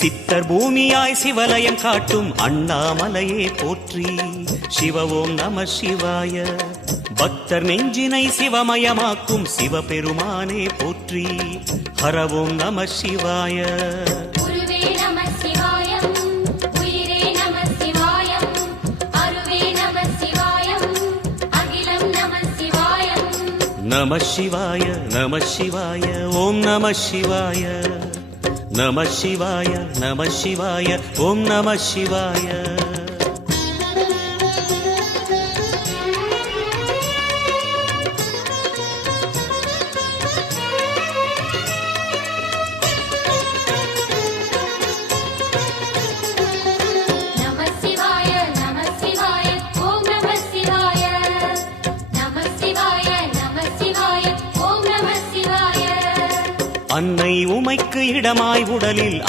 சித்தர் பூமியாய் சிவலயம் காட்டும் அண்ணாமலையே போற்றி. சிவ ஓம் நம சிவாய. பக்தர் நெஞ்சினை சிவமயமாக்கும் சிவபெருமானே போற்றி. ஹர ஓம் நம சிவாய. நம சிவாய நம சிவாய ஓம் நம சிவாய. நம சிவாய நம சிவாய ஓம் நம சிவாய. அன்னை உமைக்கு இடமாய் உடலில்